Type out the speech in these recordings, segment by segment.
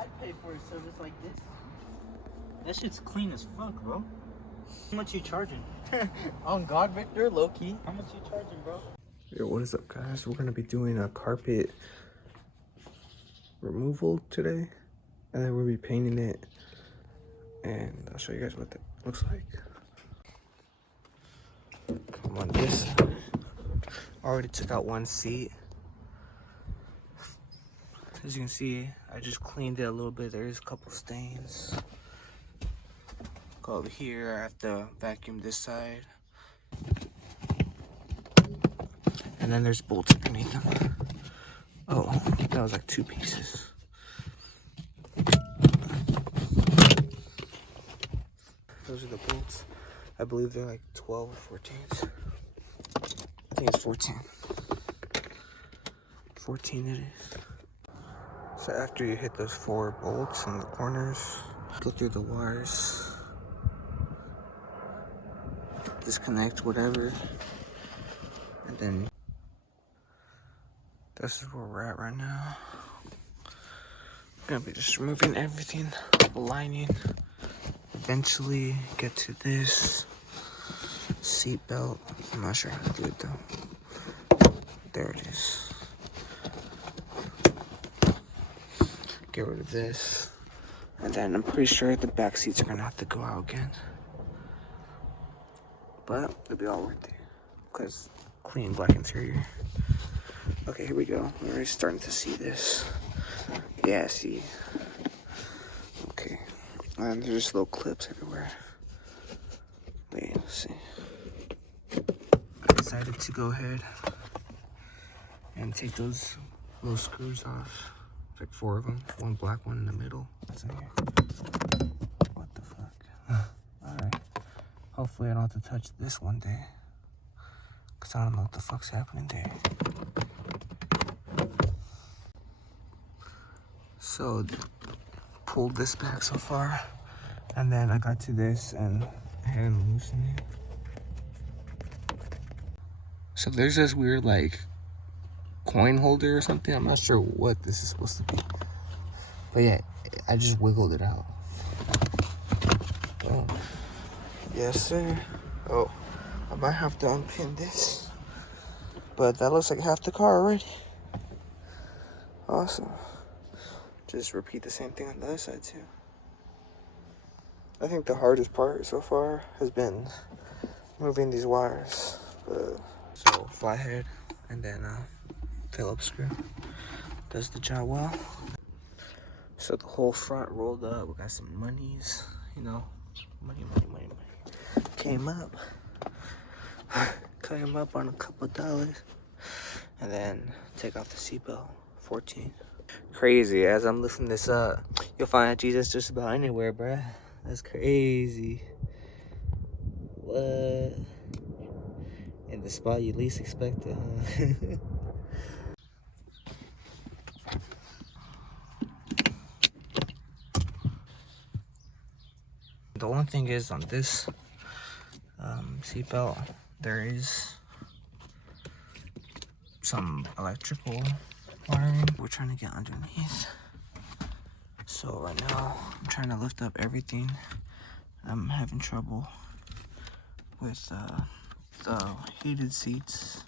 I'd pay for a service like this. That shit's clean as fuck, bro. How much you charging? On God, Victor, low key. How much you charging, bro? Yo, what is up, guys? We're gonna be doing a carpet removal today, and then we'll be painting it, and I'll show you guys what that looks like. Come on, this already took out one seat. As you can see, I just cleaned it a little bit. There's a couple stains. Go over here. I have to vacuum this side, and then there's bolts underneath them. Oh, that was like 2 pieces. Those are the bolts. I believe they're like 12 or 14s. I think it's 14. 14 it is. So after you hit those 4 bolts in the corners, go through the wires, disconnect whatever, and then this is where we're at right now. Gonna be just removing everything, lining, eventually get to this seat belt. I'm not sure how to do it though. There it is. Get rid of this, and then I'm pretty sure the back seats are gonna have to go out again, but it'll be all worth it because clean black interior. Okay, here we go. We're already starting to see this. Yeah, see. Okay, and there's just little clips everywhere. Wait, let's see. I decided to go ahead and take those little screws off. It's like 4 of them. One black one in the middle. What's in here? What the fuck? Alright. Hopefully I don't have to touch this one day, because I don't know what the fuck's happening there. So, pulled this back so far, and then I got to this and I had to loosen it. So there's this weird like coin holder or something. I'm not sure what this is supposed to be, but yeah, I just wiggled it out. Oh, yes sir. Oh, I might have to unpin this, but that looks like half the car already. Awesome. Just repeat the same thing on the other side too. I think the hardest part so far has been moving these wires. So flathead and then Phillips screw does the job well. So the whole front rolled up. We got some monies, you know, money. Came up on a couple dollars, and then take off the seatbelt. 14. Crazy. As I'm lifting this up, you'll find Jesus just about anywhere, bruh. That's crazy. What? In the spot you least expect it, huh? The only thing is on this seatbelt, there is some electrical wiring we're trying to get underneath. So right now I'm trying to lift up everything. I'm having trouble with the heated seats.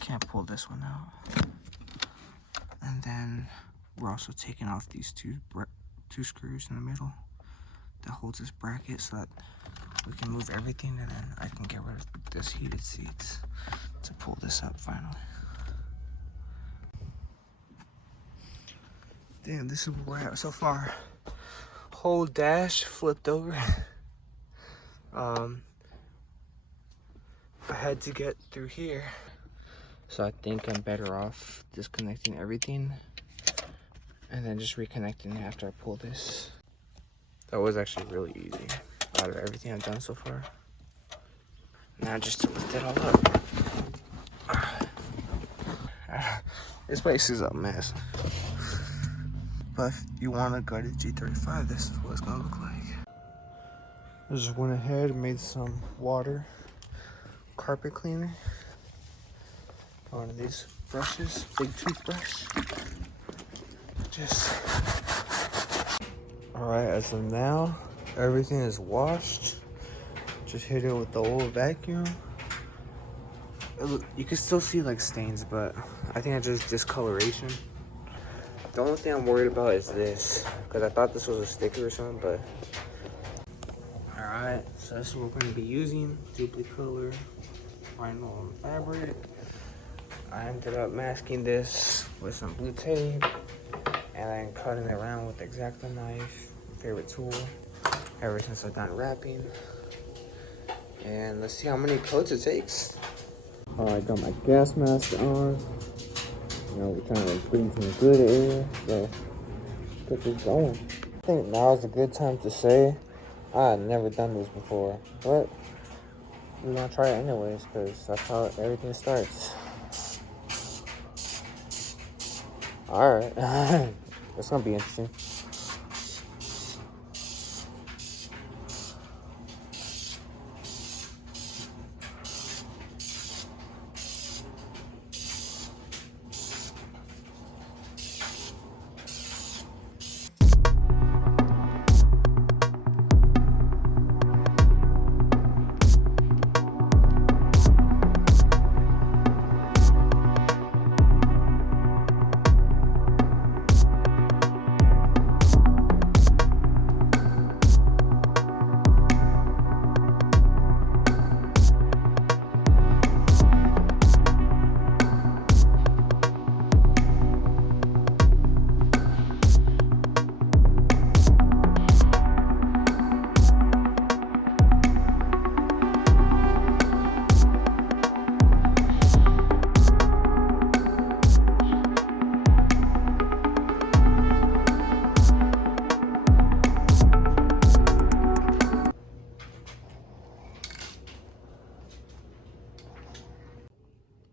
Can't pull this one out. And then we're also taking off these two screws in the middle that holds this bracket so that we can move everything, and then I can get rid of this heated seats to pull this up finally. Damn, this is where we're at so far. Whole dash flipped over. I had to get through here. So I think I'm better off disconnecting everything and then just reconnecting after I pull this. That was actually really easy out of everything I've done so far. Now just to lift it all up. This place is a mess. But if you want to go to G35, this is what it's gonna look like. I just went ahead and made some water carpet cleaner. One of these brushes, big toothbrush. Just Alright, as of now, everything is washed. Just hit it with the old vacuum. You can still see like stains, but I think it's just discoloration. The only thing I'm worried about is this, because I thought this was a sticker or something, but... Alright, so this is what we're going to be using. Duplicolor vinyl fabric. I ended up masking this with some blue tape and then cutting it around with the X-Acto knife, favorite tool, ever since I've done wrapping. And let's see how many coats it takes. Alright, got my gas mask on. You know, we're trying to breathe some good air, so let's get this going. I think now is a good time to say I've never done this before, but we're gonna try it anyways, because that's how everything starts. Alright, it's gonna be interesting.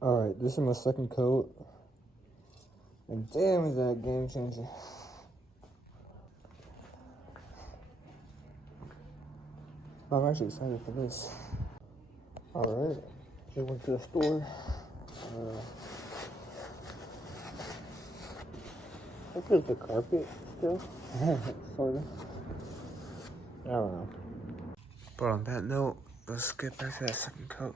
Alright, this is my second coat. And damn, is that game changer. I'm actually excited for this. Alright, just went to the store. Look at the carpet still. Sort of. I don't know. But on that note, let's get back to that second coat.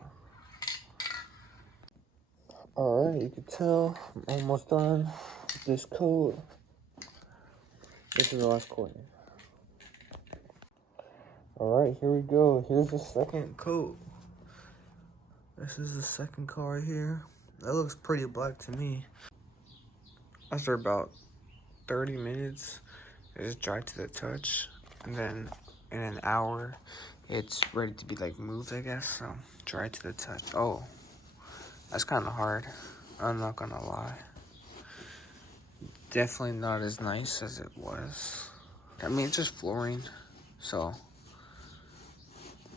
Alright, you can tell I'm almost done with this coat. This is the last coat. Alright, here we go. Here's the second coat. This is the second coat right here. That looks pretty black to me. After about 30 minutes, it's dry to the touch. And then in an hour, it's ready to be like moved, I guess. So, dry to the touch. Oh, that's kind of hard. I'm not gonna lie. Definitely not as nice as it was. I mean, it's just flooring, so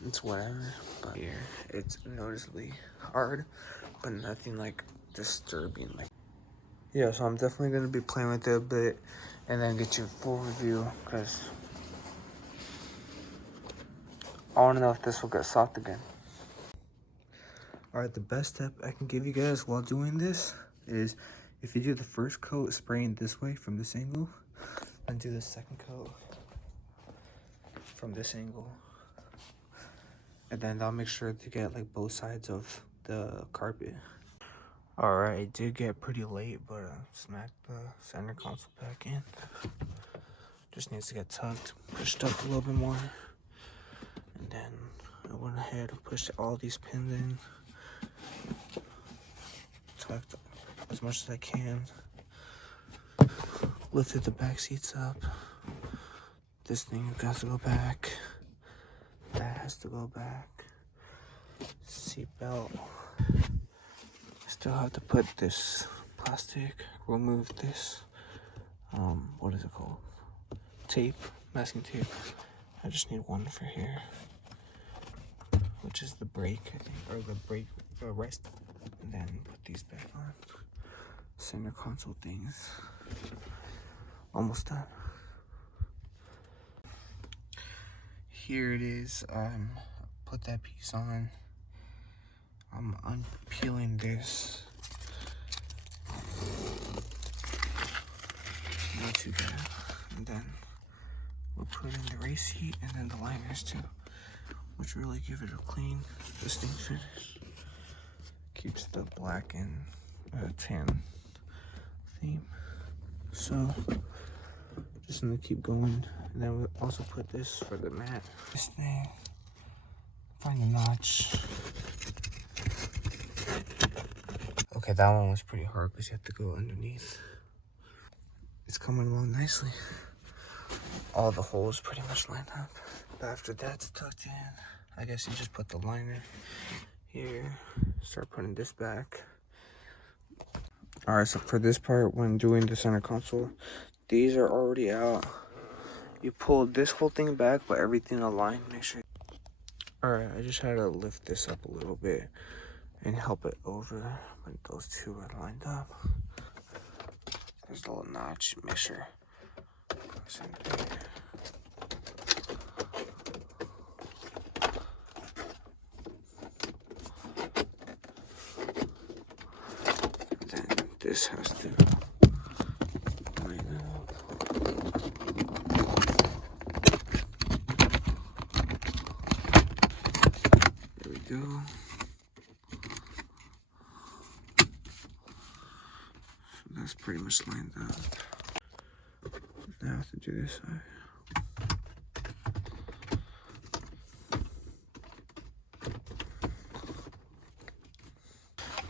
it's whatever. But here, it's noticeably hard, but nothing like disturbing. Like, yeah, so I'm definitely gonna be playing with it a bit, and then get you a full review, because I want to know if this will get soft again. Alright, the best tip I can give you guys while doing this is if you do the first coat spraying this way from this angle, then do the second coat from this angle. And then that'll make sure to get like both sides of the carpet. Alright, it did get pretty late, but smacked the center console back in. Just needs to get tucked, pushed up a little bit more. And then I went ahead and pushed all these pins in. Tucked as much as I can. Lifted the back seats up. This thing has to go back. That has to go back. Seat belt. Still have to put this plastic, remove this, what is it called? Tape, masking tape. I just need one for here, which is the brake, I think, or the brake, the rest, and then put these back on. Center console things. Almost done. Here it is. Put that piece on. I'm unpeeling this. Not too bad. And then we'll put in the race heat and then the liners too, which really give it a clean, distinct finish. Keeps the black and tan theme. So just gonna keep going, and then we'll also put this for the mat. This thing, find the notch. Okay, that one was pretty hard because you have to go underneath. It's coming along nicely. All the holes pretty much lined up. But after that's tucked in, I guess you just put the liner here. Start putting this back. Alright, so for this part, when doing the center console, these are already out. You pull this whole thing back, but everything aligned. Make sure. Alright, I just had to lift this up a little bit and help it over when those two are lined up. There's a little notch. Make sure. Then this has to line up. There we go. That's pretty much lined up. Now I have to do this side.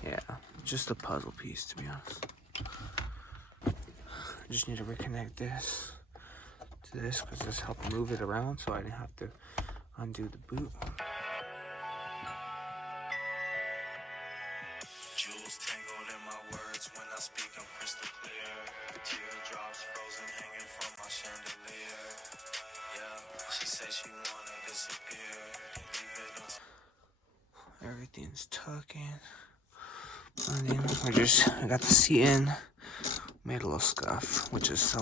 Yeah, just a puzzle piece to be honest. I just need to reconnect this to this because this helped move it around so I didn't have to undo the boot. Jewels tangled in my words when I speak, I'm crystal clear. Teardrops frozen hanging from my chandelier. Yeah, she said she wanna disappear. Everything's tucking. I got the seat in. Made a little scuff, which is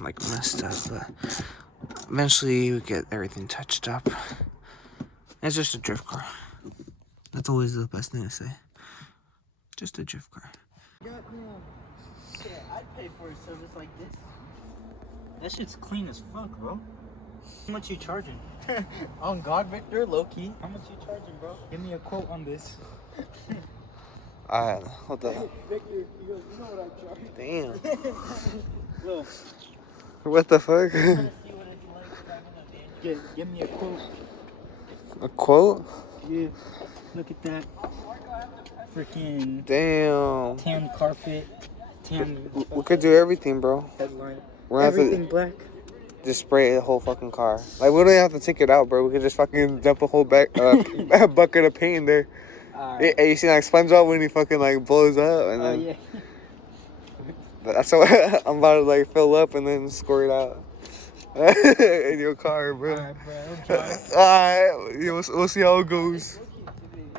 messed up, but eventually we get everything touched up. It's just a drift car. That's always the best thing to say. Just a drift car. Goddamn. Shit, I'd pay for a service like this. That shit's clean as fuck, bro. How much you charging? On God, Victor, low key. How much you charging, bro? Give me a quote on this. Hold up. Victor, he goes, you know what I charge? Damn. Look. What the fuck? See what it's like driving a van. Give me a quote. A quote? Yeah. Look at that. Freaking Damn. tan carpet, tan We could do everything, bro. headline. We're gonna have Everything to black. just spray the whole fucking car. Like, we don't even have to take it out, bro. We could just fucking dump a whole bucket of paint in there. Hey, you see like SpongeBob when he fucking like blows up and then Yeah. that's what I'm about to like fill up and then squirt out in your car, bro. Alright, bro. Alright, we'll see how it goes.